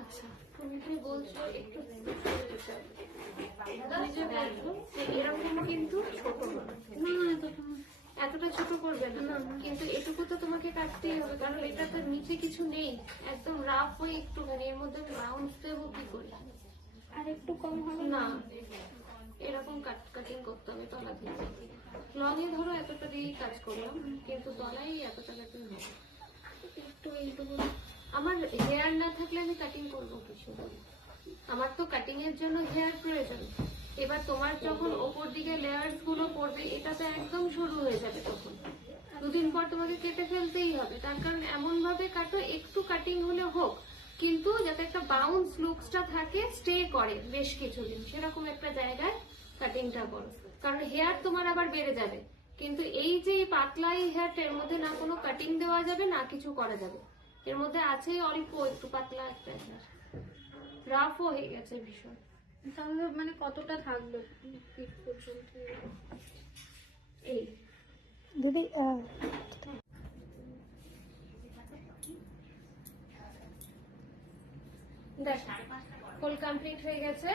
আচ্ছা তুমি কি বলছো একটু এরকম কিন্তু ছোট এতটা ছোট করবে না, কিন্তু এটুকু তো তোমাকে কাটতেই হবে, কারণ এটা তো নিচে কিছু নেই, একদম রাফ হয়ে একটুখানি, এর মধ্যে রাউন্ড দেবো কি করে? আর একটু কম হবে না, এরকম কাটিং করতে হবে তলা থেকে। লং এ ধরো এতটা দিয়েই কাজ করলাম, কিন্তু তলাই এতটা কাটিং হবে। একটু এইটুকু। আমার হেয়ার না থাকলে আমি কাটিং করবো কিছু, আমার তো কাটিং এর জন্য হেয়ার প্রয়োজন। এবার তোমার যখন ওপর দিকে লেয়ার্স গুলো পড়বে, এটা তো একদম সরু হয়ে যাবে, তখন দুদিন পর তোমাকে কেটে ফেলতেই হবে। তার কারণ এমন ভাবে কাটো, একটু কাটিং হলে হোক, কিন্তু যাতে একটা বাউন্স লুকসটা থাকে, স্টে করে বেশ কিছুদিন, সেরকম একটা জায়গায় কাটিংটা করো। কারণ হেয়ার তোমার আবার বেড়ে যাবে, কিন্তু এই যে পাতলা এই হেয়ারটা, এর মধ্যে না কোনো কাটিং দেওয়া যাবে না কিছু করা যাবে, এর মধ্যে আছে অল্প একটু পাতলা একটা হেয়ার, রাফও হয়ে গেছে ভীষণ। তাহলে মানে কতটা থাকবে পিঠ পর্যন্ত? এই দিদি দেখ ফুল কমপ্লিট হয়ে গেছে।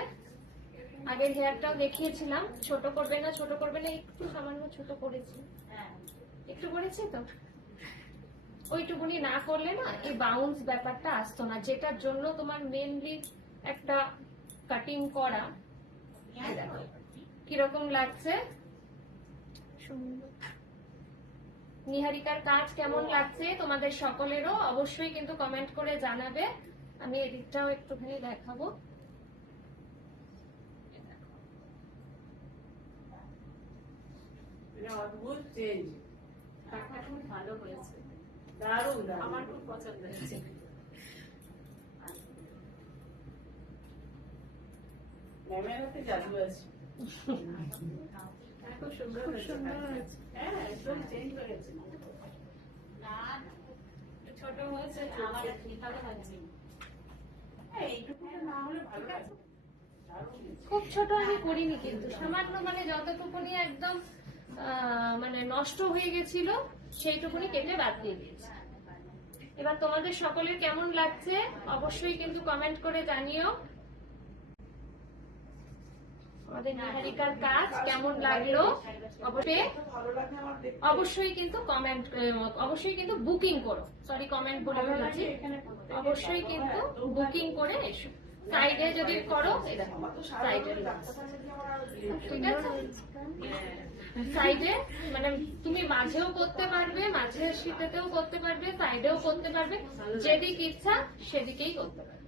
আগের হেয়ারটাও দেখিয়েছিলাম, ছোট করবে না ছোট করবে না, একটু সামান্য ছোট করেছি, একটু করেছি তো, ওইটুকুনি না করলে না এই বাউন্স ব্যাপারটা আসতো না, যেটার জন্য তোমার মেনলি একটা কাটিং করা। কিরকম লাগছে? নিহারিকার কাজ কেমন লাগছে তোমাদের সকলেরও অবশ্যই কিন্তু কমেন্ট করে জানাবে। আমি এদিকটাও একটুখানি দেখাবো। অদ্ভুত চেঞ্জ, খুব ভালো হয়েছে, দারুণ, আমার খুব পছন্দ হয়েছে। ম্যামের হাতে জাদু আছে, খুব সুন্দর হয়েছে। হ্যাঁ একদম চেঞ্জ হয়েছে, ছোট হয়েছে, আমার ভালো লাগছে। এইটুকু না হলে ভালো আছে। খুব ছোট আমি করিনি, কিন্তু সামান্য মানে যতটুকুনি একদম মানে নষ্ট হয়ে গেছিল সেইটুকুনি কেটে বাদ দিয়ে দিয়েছি। এবার তোমাদের সকলের কেমন লাগছে অবশ্যই কিন্তু কমেন্ট করে জানিও। আমাদের নিহারিকার কাজ কেমন লাগলো অবশ্যই কিন্তু কমেন্ট, অবশ্যই কিন্তু বুকিং করো, সরি কমেন্ট বলে ফেলেছি, অবশ্যই কিন্তু বুকিং করে এসো। সাইডে যদি করো, সাইডে ঠিক আছে, সাইডে মানে তুমি মাঝেও করতে পারবে, মাঝের শীতেতেও করতে পারবে, সাইডেও করতে পারবে, যেদিক ইচ্ছা সেদিকেই করতে পারবে।